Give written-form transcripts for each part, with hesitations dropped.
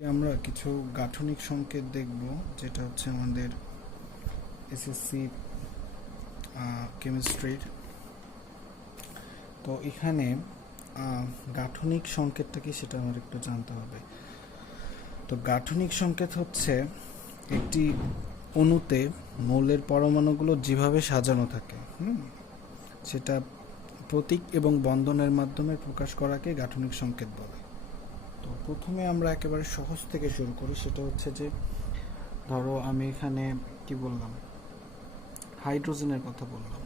আমরা কিছু গাঠনিক সংকেত দেখব, যেটা হচ্ছে আমাদের এসএসসি কেমিস্ট্রির। তো এখানে গাঠনিক সংকেতটা কি সেটা আমার একটু জানতে হবে। তো গাঠনিক সংকেত হচ্ছে একটি অণুতে মৌলের পরমাণুগুলো যেভাবে সাজানো থাকে সেটা প্রতীক এবং বন্ধনের মাধ্যমে প্রকাশ করাকে গাঠনিক সংকেত বলে। তো প্রথমে আমরা একেবারে সহজ থেকে শুরু করি, সেটা হচ্ছে যে ধরো আমি এখানে কি বললাম, হাইড্রোজেনের কথা বললাম।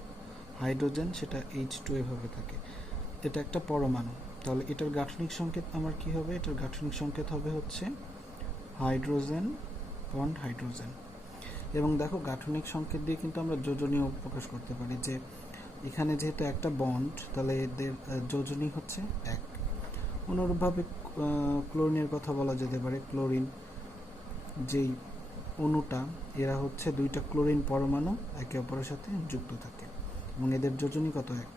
হাইড্রোজেন সেটা H2 এভাবে থাকে, এটা একটা পরমাণু। তাহলে এটার গাঠনিক সংকেত আমার কি হবে? এটার গাঠনিক সংকেত হবে হচ্ছে হাইড্রোজেন বন্ড হাইড্রোজেন। এবং দেখো গাঠনিক সংকেত দিয়ে কিন্তু আমরা যোজনীয় প্রকাশ করতে পারি, যে এখানে যেহেতু একটা বন্ড তাহলে এদের যোজনী হচ্ছে এক। অনুরূপভাবে ক্লোরিনের কথা বলা যেতে পারে। ক্লোরিন যেই অণুটা, এরা হচ্ছে দুইটা ক্লোরিন পরমাণু একে অপরের সাথে যুক্ত থাকে এবং এদের যোজনী কত? এক।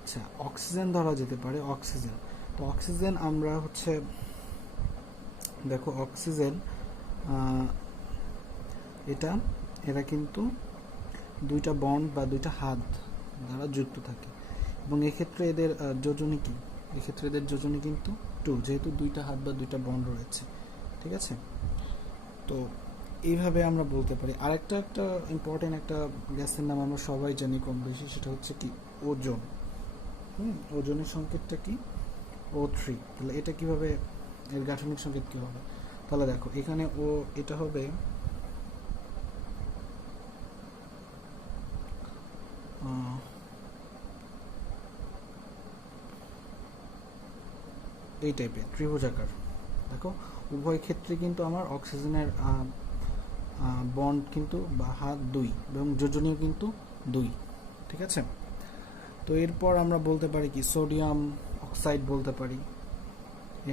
আচ্ছা, অক্সিজেন ধরা যেতে পারে। অক্সিজেন, তো অক্সিজেন আমরা হচ্ছে দেখো অক্সিজেন এরা কিন্তু দুইটা বন্ড বা দুইটা হাত দ্বারা যুক্ত থাকে এবং এক্ষেত্রে এদের যোজনী কি? এক্ষেত্রে এদের যোজনী কিন্তু টু, যেহেতু দুইটা হাত বা দুইটা বন্ড রয়েছে। ঠিক আছে, তো এইভাবে আমরা বলতে পারি। আরেকটা একটা ইম্পর্টেন্ট একটা গ্যাসের নাম আমরা সবাই জানি কম বেশি, সেটা হচ্ছে কি? ওজোন। ওজনের সংকেতটা কি? O3। তাহলে এটা কিভাবে, এর গাঠনিক সংকেত কি হবে? তাহলে দেখো এখানে এটা হবে এই টাইপের ত্রিভুজাকার। দেখো উভয় ক্ষেত্রে কিন্তু আমার অক্সিজেনের বন্ড কিন্তু বা হাত দুই এবং যোজনীয় কিন্তু দুই। ঠিক আছে, তো এরপর আমরা বলতে পারি কি? সোডিয়াম অক্সাইড বলতে পারি,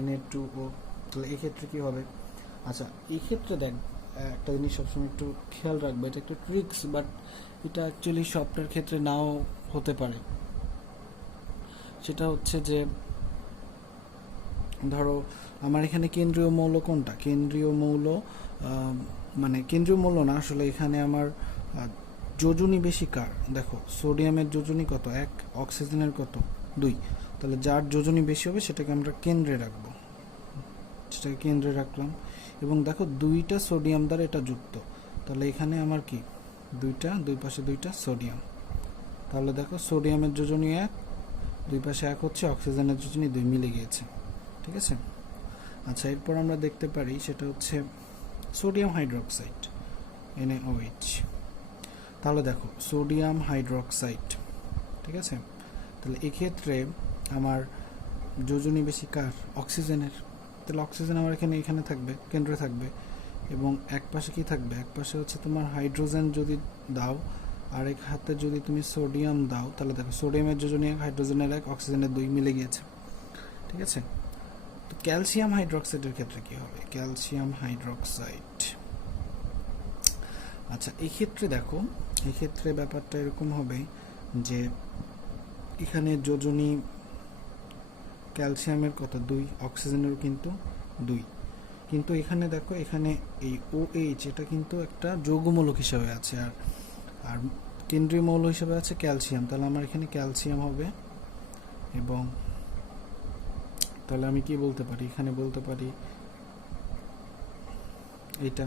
Na2O। তাহলে এক্ষেত্রে কি হবে? আচ্ছা, এক্ষেত্রে দেখ একটা জিনিস সবসময় একটু খেয়াল রাখবে, এটা একটু ট্রিক্স, বাট এটা অ্যাকচুয়ালি সবটার ক্ষেত্রে নাও হতে পারে। সেটা হচ্ছে যে ধরো আমার এখানে কেন্দ্রীয় মৌল কোনটা? কেন্দ্রীয় মৌল মানে কেন্দ্রীয় মৌল না, আসলে এখানে আমার যোজনী বেশি কার? দেখো সোডিয়ামের যোজনী কত? এক। অক্সিজেনের কত? দুই। তাহলে যার যোজনী বেশি হবে সেটাকে আমরা কেন্দ্রে রাখবো, সেটাকে কেন্দ্রে রাখলাম। এবং দেখো দুইটা সোডিয়াম দ্বারা এটা যুক্ত, তাহলে এখানে আমার কি? দুইটা, দুই পাশে দুইটা সোডিয়াম। তাহলে দেখো সোডিয়ামের যোজনী এক, দুই পাশে এক হচ্ছে, অক্সিজেনের যোজনী দুই, মিলে গিয়েছে। ঠিক আছে, আচ্ছা এরপর আমরা দেখতে পারি সেটা হচ্ছে সোডিয়াম হাইড্রোক্সাইড, NaOH। তাহলে দেখো সোডিয়াম হাইড্রোক্সাইড, ঠিক আছে, তাহলে এক্ষেত্রে আমার যোজনী বেশি কার? অক্সিজেনের। তাহলে অক্সিজেন আমার এখানে থাকবে, কেন্দ্রে থাকবে। এবং এক পাশে কি থাকবে? এক পাশে হচ্ছে তোমার হাইড্রোজেন যদি দাও, আরেক হাতে যদি তুমি সোডিয়াম দাও, তাহলে দেখো সোডিয়ামের যোজনী এক, হাইড্রোজেনের এক, অক্সিজেনের দুই, মিলে গিয়েছে। ঠিক আছে, তো ক্যালসিয়াম হাইড্রোক্সাইডের ক্ষেত্রে কি হবে? ক্যালসিয়াম হাইড্রোক্সাইড, আচ্ছা এক্ষেত্রে দেখো, এক্ষেত্রে ব্যাপারটা এরকম হবে যে এখানে যোজনী ক্যালসিয়ামের কত? দুই, অক্সিজেনেরও কিন্তু দুই। কিন্তু এখানে দেখো, এখানে এই OH এটা কিন্তু একটা যৌগমূলক হিসাবে আছে, আর আর কেন্দ্রীয় মৌল হিসাবে আছে ক্যালসিয়াম। তাহলে আমার এখানে ক্যালসিয়াম হবে। এবং তাহলে আমি কি বলতে পারি? এখানে বলতে পারি এটা।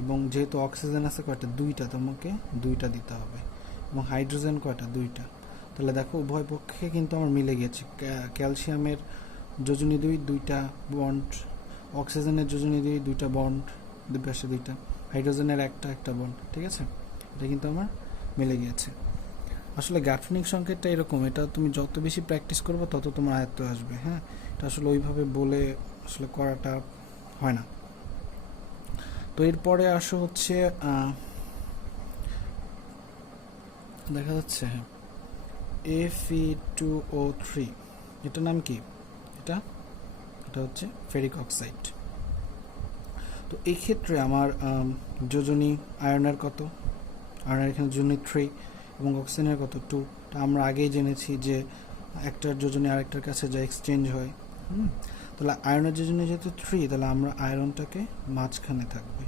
এবং যেহেতু অক্সিজেন আছে কয়টা? দুইটা, তোমাকে দুইটা দিতে হবে। এবং হাইড্রোজেন কয়টা? দুইটা। তাহলে দেখো উভয় পক্ষে কিন্তু আমার মিলে গেছে। ক্যালসিয়ামের যোজনী দুই, দুইটা বন্ড। অক্সিজেনের যোজনী দুই, দুইটা বন্ড, দুই পাশে দুইটা। হাইড্রোজেনের একটা বন্ড। ঠিক আছে, এটা কিন্তু আমার মিলে গিয়েছে। আসলে গাঠনিক সংকেতটা এরকম, এটা তুমি যত বেশি প্র্যাকটিস করবে তত তোমার আয়ত্ত আসবে। হ্যাঁ, এটা আসলে ওইভাবে বলে আসলে করাটা হয় না। তো এরপরে আসো হচ্ছে দেখা যাচ্ছে Fe2O3, এটার নাম কি? এটা এটা হচ্ছে ফেরিক অক্সাইড। তো এই ক্ষেত্রে আমার যোজনী আয়নের কত? আয়নের এখানে যোজনী 3 এবং অক্সিজেনের কত? 2। আমরা আগেই জেনেছি যে একটার যোজনী আরেকটার কাছে যা এক্সচেঞ্জ হয়। তাহলে আয়রনের যোজনী যেহেতু 3, তাহলে আমরা আয়রনটাকে মাঝখানে থাকবে।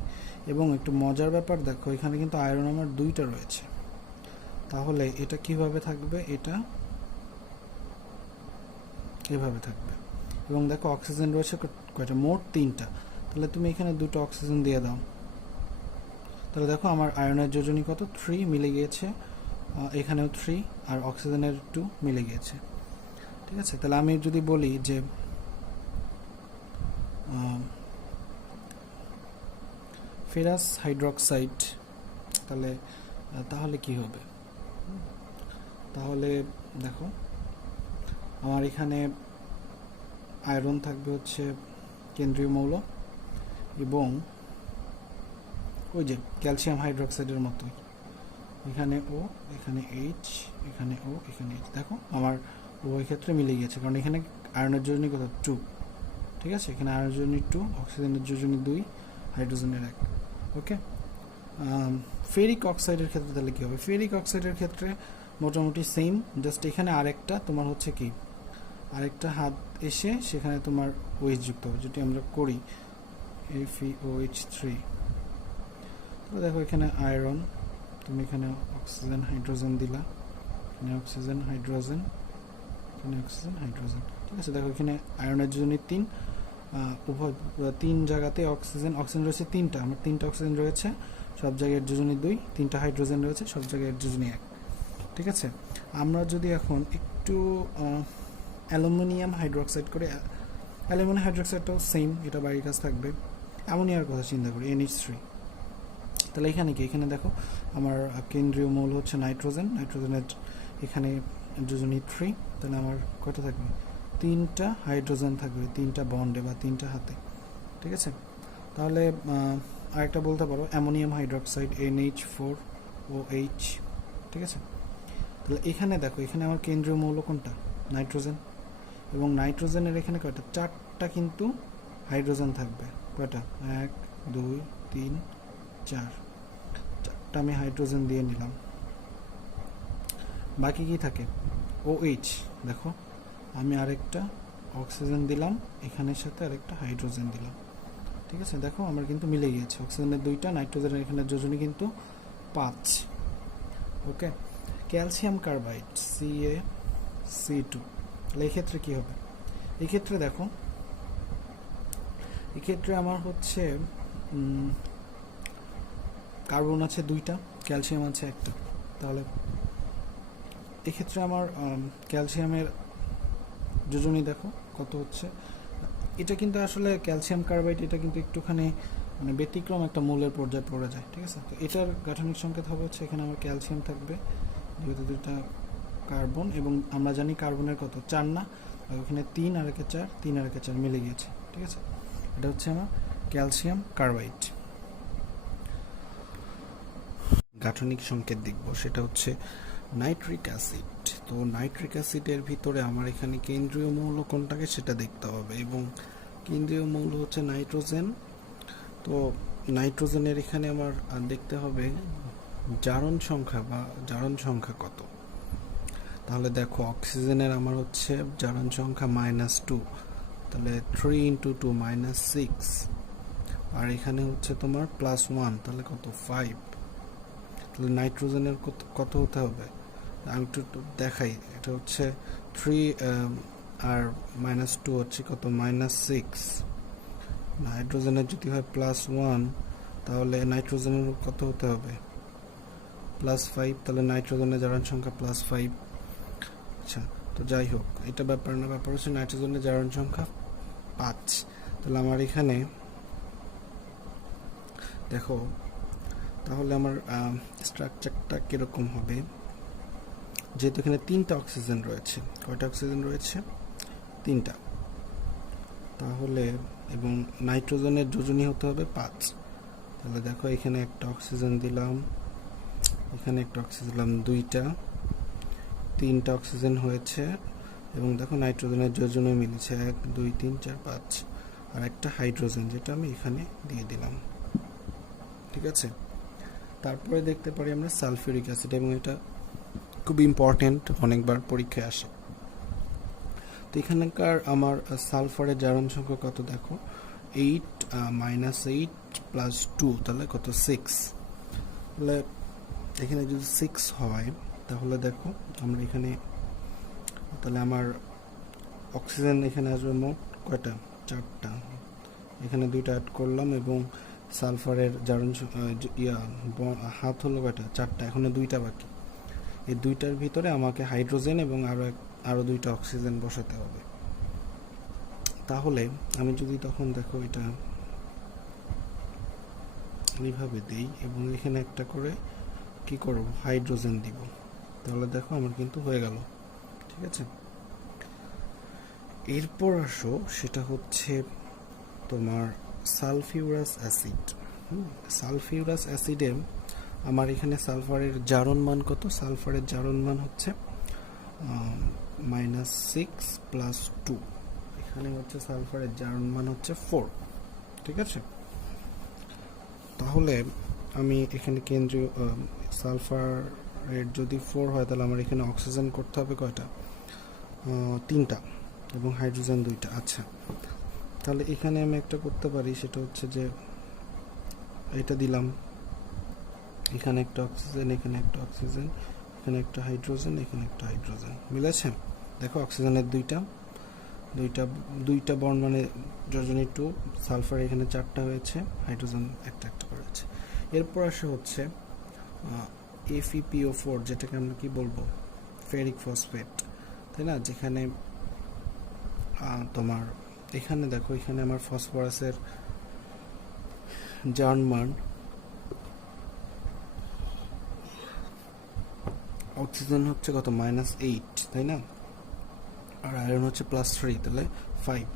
এবং একটু মজার ব্যাপার দেখো, এখানে কিন্তু আয়রন আমার 2টা রয়েছে, তাহলে এটা কিভাবে থাকবে, এটা এভাবে থাকবে। এবং দেখো অক্সিজেন রয়েছে কয়টা, মোট 3টা, তাহলে তুমি এখানে 2টো অক্সিজেন দিয়ে দাও। তাহলে দেখো আমার আয়রনের যোজনী কত, 3 মিলে গিয়েছে, এখানেও 3, আর অক্সিজেনের 2 মিলে গিয়েছে। ঠিক আছে, তাহলে আমি যদি বলি যে ফেরাস হাইড্রোক্সাইড, তাহলে কি হবে, তাহলে দেখো আমার এখানে আয়রন থাকবে হচ্ছে কেন্দ্রীয় মৌল, এবং ওই যে ক্যালসিয়াম হাইড্রোক্সাইডের মতোই, এখানে ও, এখানে এইচ, এখানে ও, এখানে এইচ। দেখো আমার উভয় ক্ষেত্রে মিলে গিয়েছে, কারণ এখানে আয়রনের যোজনী কত, 2। ঠিক আছে, এখানে আয়রনের যোজনী 2, অক্সিজেনের যোজনী 2, হাইড্রোজেনের 1। ওকে, ফেরিক অক্সাইডের ক্ষেত্রে তাহলে কী হবে, ফেরিক অক্সাইডের ক্ষেত্রে মোটামুটি সেম, জাস্ট এখানে আরেকটা তোমার হচ্ছে কি, আরেকটা হাত এসে সেখানে তোমার ওএইচ যুক্ত হবে, যেটি আমরা করি FeOH3। তো দেখো এখানে আয়রন, তুমি এখানে অক্সিজেন হাইড্রোজেন দিলা, এখানে অক্সিজেন হাইড্রোজেন, এখানে অক্সিজেন হাইড্রোজেন। ঠিক আছে, দেখো এখানে আয়রনের যোজনী 3, উভয় 3 জায়গাতে অক্সিজেন রয়েছে 3টা, আমার 3টা অক্সিজেন রয়েছে, সব জায়গায় যোজনী 2, 3টা হাইড্রোজেন রয়েছে, সব জায়গায় যোজনী 1। ঠিক আছে, আমরা যদি এখন একটু অ্যালুমিনিয়াম হাইড্রোক্সাইড করে, অ্যালুমিনিয়াম হাইড্রোক্সাইডটাও সেম, এটা বাড়ির কাছে থাকবে। অ্যামোনিয়ার কথা চিন্তা করি, NH3। তাহলে এখানে কি, এখানে দেখো আমার কেন্দ্রীয় মৌল হচ্ছে নাইট্রোজেন, নাইট্রোজেনের এখানে যোজনী 3, তাহলে আমার কয়টা থাকবে, 3টা হাইড্রোজেন থাকবে, 3টা বন্ডে বা 3টা হাতে। ঠিক আছে, তাহলে আরেকটা বলতে পারো অ্যামোনিয়াম হাইড্রোক্সাইড, NH4OH। ঠিক আছে, তাহলে এখানে দেখো, এখানে আমার কেন্দ্রীয় মৌল কোনটা, নাইট্রোজেন, এবং নাইট্রোজেনের এখানে কয়টা, 4টা কিন্তু হাইড্রোজেন থাকবে, কয়টা, 1 2 3 4, 4টা আমি হাইড্রোজেন দিয়ে নিলাম। বাকি কি থাকে, OH। দেখো আমি আরেকটা অক্সিজেন দিলাম, এখানের সাথে আরেকটা হাইড্রোজেন দিলাম। ঠিক আছে, দেখো আমার কিন্তু মিলে গিয়েছে, অক্সিজেনের 2টা, নাইট্রোজেনের এখানে যোজনী কিন্তু 5। ওকে, ক্যালসিয়াম কার্বাইড CaC2, তাহলে এই ক্ষেত্রে কী হবে, এই ক্ষেত্রে দেখো, এক্ষেত্রে আমার হচ্ছে কার্বন আছে 2টা, ক্যালসিয়াম আছে 1টা, তাহলে এক্ষেত্রে আমার ক্যালসিয়ামের যোজনী দেখো কত হচ্ছে। এটা কিন্তু আসলে ক্যালসিয়াম কার্বাইড, এটা কিন্তু একটুখানি মানে ব্যতিক্রম একটা মৌলের পর্যায়ে পড়ে যায়। ঠিক আছে, তো এটার গাঠনিক সংকেত হবে হচ্ছে, এখানে আমার ক্যালসিয়াম থাকবে, যেহেতু 2টা কার্বন, এবং আমরা জানি কার্বনের কত, 4 না, ওখানে 3 আর একে 4, 3 আর একে 4 মিলে গিয়েছে। ঠিক আছে, এটা হচ্ছে আমার ক্যালসিয়াম কার্বাইড। গাঠনিক সংকেত দেখব, সেটা হচ্ছে নাইট্রিক অ্যাসিড। তো নাইট্রিক অ্যাসিডের ভিতরে আমার এখানে কেন্দ্রীয় মৌল কোনটাকে সেটা দেখতে হবে, এবং কেন্দ্রীয় মৌল হচ্ছে নাইট্রোজেন। তো নাইট্রোজেনের এখানে আমার দেখতে হবে জারণ সংখ্যা কত। তাহলে দেখো অক্সিজেনের আমার হচ্ছে জারণ সংখ্যা -2, তাহলে 3 × 2 -6, আর এখানে হচ্ছে তোমার +1, তাহলে কত, 5। তাহলে নাইট্রোজেনের কত হতে হবে, আমি একটু দেখাই, এটা হচ্ছে 3 আর -2 হচ্ছে কত, -6। হাইড্রোজেনের যদি হয় +1, তাহলে নাইট্রোজেনের কত হতে হবে, +5, তাহলে নাইট্রোজেনের জারণ সংখ্যা +5। আচ্ছা, তো যাই হোক, এটা ব্যাপার না, ব্যাপার হচ্ছে নাইট্রোজেনের জারণ সংখ্যা 5। তাহলে আমার এখানে দেখো, তাহলে আমার স্ট্রাকচারটা কীরকম হবে, যেহেতু এখানে 3টা অক্সিজেন রয়েছে, কয়টা অক্সিজেন রয়েছে, 3টা, তাহলে এবং নাইট্রোজেনের যোজনী হতে হবে 5। তাহলে দেখো এখানে একটা অক্সিজেন দিলাম, এখানে একটা অক্সিজেন দিলাম, 2টা, 3টা অক্সিজেন হয়েছে, এবং দেখো নাইট্রোজেনের যোজনী মিলেছে 1 2 3 4 5, আর একটা হাইড্রোজেন যেটা আমি এখানে দিয়ে দিলাম। ঠিক আছে, তারপরে দেখতে পারি আমরা সালফিউরিক অ্যাসিড, এবং এটা খুব ইম্পর্টেন্ট, অনেকবার পরীক্ষায় আসে। তো এখানকার আমার সালফারের জারণ সংখ্যা কত দেখো, 8 -8 + 2, তাহলে কত 6। তাহলে এখানে যদি 6 হয় তাহলে দেখো আমরা এখানে, তাহলে আমার অক্সিজেন এখানে আসবে মোট কয়টা, 4টা। এখানে 2টা অ্যাড করলাম এবং সালফারের জারণ হাত হলো কয়টা, 4টা। এখানে 2টা বাকি। এই 2টার ভিতরে আমাকে হাইড্রোজেন এবং আরো 2টা অক্সিজেন বসাতে হবে। তাহলে আমি যদি তখন দেখো এটা এইভাবে দিই এবং এখানে একটা করে কি করব, হাইড্রোজেন দিব, তাহলে দেখো আমার কিন্তু হয়ে গেল। ঠিক আছে, এরপর আসো সেটা হচ্ছে তোমার সালফিউরাস অ্যাসিড। সালফিউরাস অ্যাসিডে আমার এখানে সালফারের জারণ মান কত, সালফারের জারণ মান হচ্ছে -6 + 2। এখানে হচ্ছে সালফারের জারণ মান হচ্ছে 4। ঠিক আছে, তাহলে আমি এখানে কেন্দ্রীয় সালফারের যদি 4 হয় তাহলে আমার এখানে অক্সিজেন করতে হবে কয়টা, 3টা এবং হাইড্রোজেন 2টা। আচ্ছা, তাহলে এখানে আমি একটা করতে পারি, সেটা হচ্ছে যে এটা দিলাম, এখানে একটা অক্সিজেন, এখানে একটা অক্সিজেন, এখানে একটা হাইড্রোজেন, এখানে একটা হাইড্রোজেন। মিলেছে? দেখো অক্সিজেনের দুইটা বন্ড মানে যোজনী 2, সালফার এখানে 4টা হয়েছে, হাইড্রোজেন একটা একটা করেছে। এরপর আসে হচ্ছে FePO4, যেটাকে আমরা কি বলবো, ফেরিক ফসফেট, তাই না? যেখানে তোমার এখানে দেখো, এখানে আমার ফসফরাসের জারণ মান, অক্সিজেন হচ্ছে কত, -8, তাই না? আর আয়রন হচ্ছে +3, তাহলে 5।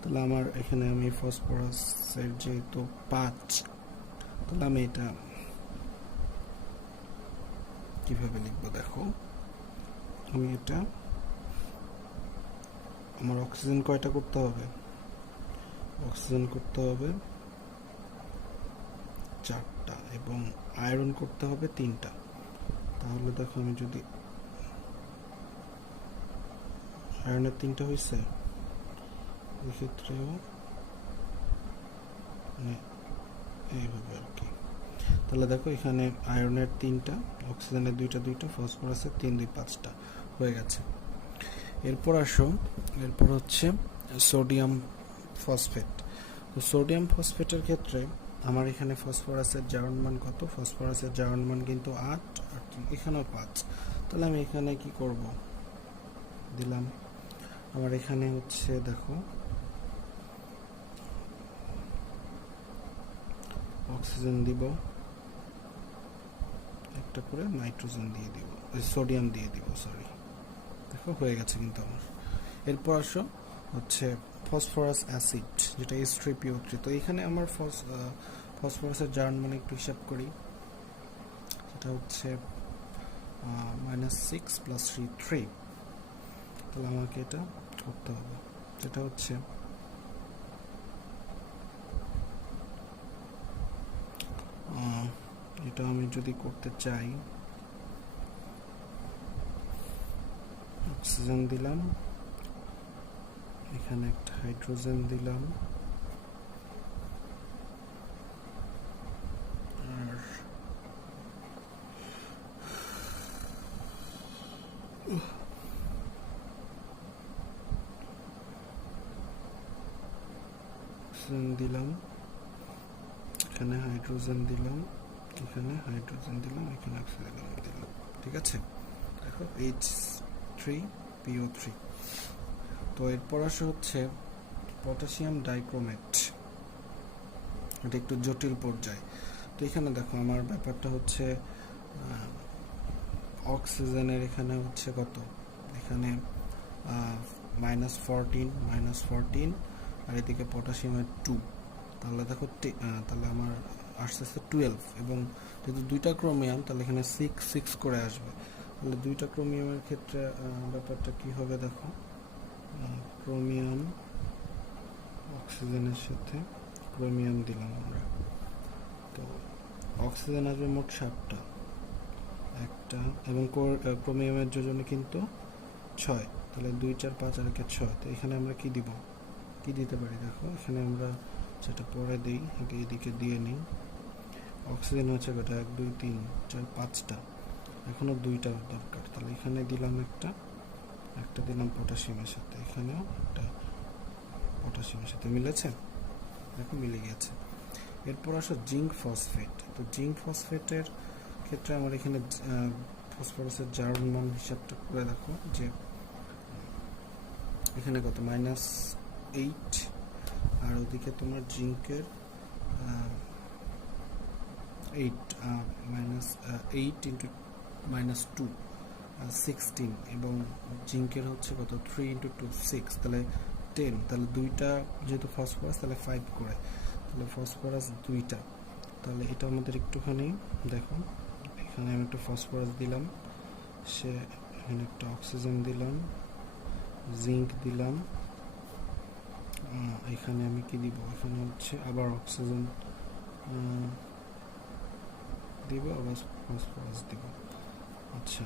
তাহলে আমার এখানে আমি ফসফরাসের যেহেতু 5, তাহলে আমি এটা কিভাবে লিখবো দেখো, আমি এটা, আমার অক্সিজেন কয়টা করতে হবে, অক্সিজেন করতে হবে 4টা এবং আয়রন করতে হবে 3টা। তাহলে দেখো আমি যদি আয়রনের 3টা হয়েছে, এক্ষেত্রেও এইভাবে আর কি। তাহলে দেখো এখানে আয়রনের 3টা, অক্সিজেনের 2টা, ফসফরাসের 3, 2, 5টা হয়ে গেছে। এরপর আসো, এরপর হচ্ছে সোডিয়াম ফসফেট। তো সোডিয়াম ফসফেটের ক্ষেত্রে আমার এখানে ফসফরাসের জারণ মান কত, ফসফরাসের জারণ মান কিন্তু 8, আর এখানেও 5। তাহলে আমি এখানে কি করব, দিলাম, আমার এখানে হচ্ছে দেখো অক্সিজেন দিব, একটা করে নাইট্রোজেন দিয়ে দিব, সোডিয়াম দিয়ে দিব, সরি। দেখো হয়ে গেছে কিন্তু আমার। এরপর আসো হচ্ছে ফসফরাস অ্যাসিড, যেটা H3PO3। তো এখানে আমার ফসফরাসের জারণ মানে একটু হিসাব করি, সেটা হচ্ছে -6 + 3। তাহলে আমাকে এটা করতে হবে, যেটা হচ্ছে এটা আমি যদি করতে চাই, অক্সিজেন দিলাম, এখানে একটা হাইড্রোজেন দিলাম, আর অক্সিজেন দিলাম, এখানে হাইড্রোজেন দিলাম, এখানে হাইড্রোজেন দিলাম, এখানে অক্সিজেন দিলাম। ঠিক আছে, দেখো H3PO3। তো এরপর আসে হচ্ছে পটাশিয়াম ডাইক্রোমেট, এটা একটু জটিল পর্যায়ে। তো এখানে দেখো আমার ব্যাপারটা হচ্ছে অক্সিজেনের এখানে হচ্ছে কত, এখানে -14, আর এদিকে পটাশিয়ামের 2। তাহলে দেখো তাহলে আমার আসতে আসতে 12, এবং যেহেতু 2টা ক্রোমিয়াম তাহলে এখানে 6, 6 করে আসবে। তাহলে 2টা ক্রোমিয়ামের ক্ষেত্রে ব্যাপারটা কি হবে দেখো, ক্রোমিয়াম অক্সিজেনের সাথে ক্রোমিয়াম দিলাম আমরা, তো অক্সিজেন আসবে মোট 7টা, একটা, এবং ক্রোমিয়ামের যোজনে কিন্তু 6। তাহলে 2 4 5 আর 6। তো এখানে আমরা কি দিব, কি দিতে পারি দেখো, এখানে আমরা সেটা পরে দিই, আগে এদিকে দিয়ে নিই। অক্সিজেন হচ্ছে কটা, 1 2 3 4 5টা, এখনো 2টা দরকার। তাহলে এখানে দিলাম একটা দিলাম পটাশিয়ামের সাথে, এখানেও একটা পটাশিয়ামের সাথে, মিলেছে, দেখো মিলে গেছে। এরপর আসো জিঙ্ক ফসফেট। তো জিঙ্ক ফসফেটের ক্ষেত্রে আমার এখানে ফসফরাসের জারণ মান হিসাবটা করে দেখো, যে এখানে কত -8, আর ওদিকে তোমার জিঙ্কের 8 ইন্টু -2 16, এবং জিঙ্কের হচ্ছে কত 3 ইন্টু 2 6, তাহলে 10। তাহলে 2টা যেহেতু ফসফরাস, তাহলে 5 করে, তাহলে ফসফরাস 2টা। তাহলে এটা আমাদের একটুখানি দেখো, এখানে আমি একটা ফসফরাস দিলাম, সে এখানে একটা অক্সিজেন দিলাম, জিঙ্ক দিলাম, এখানে আমি কি দিব, এখানে হচ্ছে আবার অক্সিজেন দিব, আবার ফসফরাস দিব। আচ্ছা,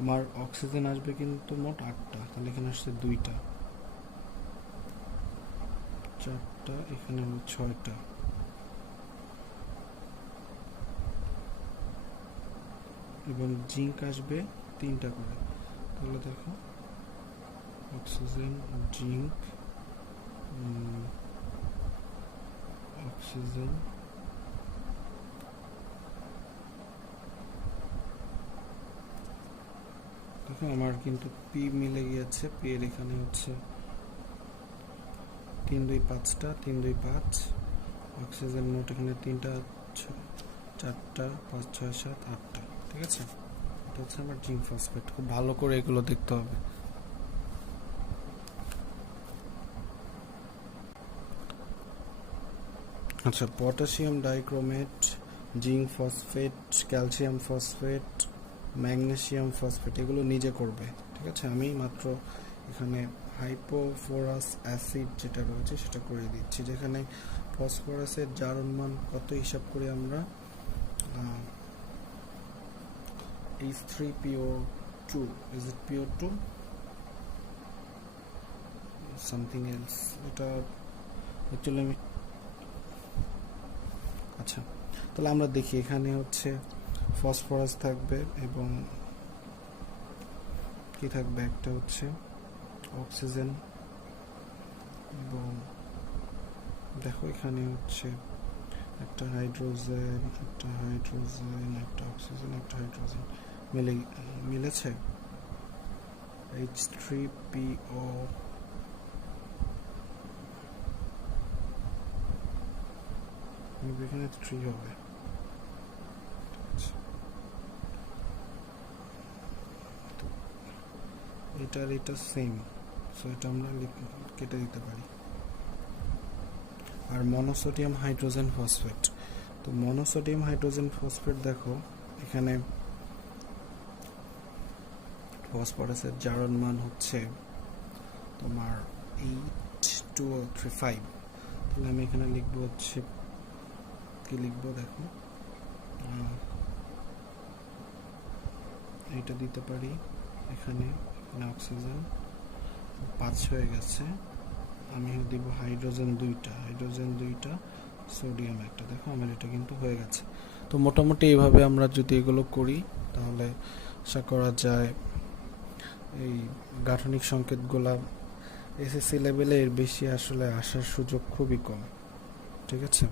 আমার অক্সিজেন আসবে কিন্তু মোট 8টা, তাহলে এখানে আসছে 2টা, 4টা, এখানে 6টা, এবং জিঙ্ক আসবে 3টা করে। তাহলে দেখো অক্সিজেন, জিঙ্ক, অক্সিজেন, দেখো আমার কিন্তু পি মিলে গিয়েছে। পি এর এখানে হচ্ছে 3 2 5টা, 3 2 5, অক্সিজেন মোট এখানে 3টা, 4টা, 5 6 7 8টা, ঠিক আছে। এটা হচ্ছে আমার জিঙ্ক ফসফেট। খুব ভালো করে এগুলো দেখতে হবে। আচ্ছা, potassium dichromate, zinc phosphate, calcium phosphate, magnesium phosphate, এগুলো নিজে করবে, ঠিক আছে। আমি মাত্র এখানে হাইপোফোরাস অ্যাসিড যেটা রয়েছে সেটা করে দিচ্ছি, যেখানে ফসফরাসের জারণ মান কত হিসাব করি আমরা, H3PO2, is it PO2 something else, এটা অ্যাকচুয়ালি আমি, আচ্ছা তাহলে আমরা দেখি, এখানে হচ্ছে ফসফরাস থাকবে এবং কি থাকবে, একটা হচ্ছে অক্সিজেন, এবং দেখো এখানে হচ্ছে একটা হাইড্রোজেন, একটা হাইড্রোজেন, একটা অক্সিজেন, একটা হাইড্রোজেন, মিলেছে। H3PO, এখানে 3 হবে, এটার এটা সেম, সো এটা আমরা কেটে দিতে পারি। আর মনোসোডিয়াম হাইড্রোজেন ফসফেট, তো মনোসোডিয়াম হাইড্রোজেন ফসফেট দেখো এখানে ফসফরাসের জারণ মান হচ্ছে তোমার 8235, তাহলে আমি এখানে লিখবো হচ্ছে, কি লিখবো দেখো, এইটা দিতে পারি, এখানে অক্সিজেন 5 হয়ে গেছে, আমি দিব হাইড্রোজেন 2টা, সোডিয়াম একটা, দেখো আমার এটা কিন্তু হয়ে গেছে। তো মোটামুটি এইভাবে আমরা যদি এগুলো করি তাহলে আশা করা যায় এই গাঠনিক সংকেতগুলা এসএসসি লেভেলে এর বেশি আসলে আসার সুযোগ খুবই কম, ঠিক আছে।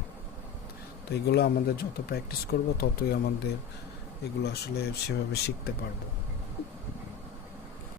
তো এগুলো আমাদের যত প্র্যাকটিস করব ততই আমাদের এগুলো আসলে সেভাবে শিখতে পারবো।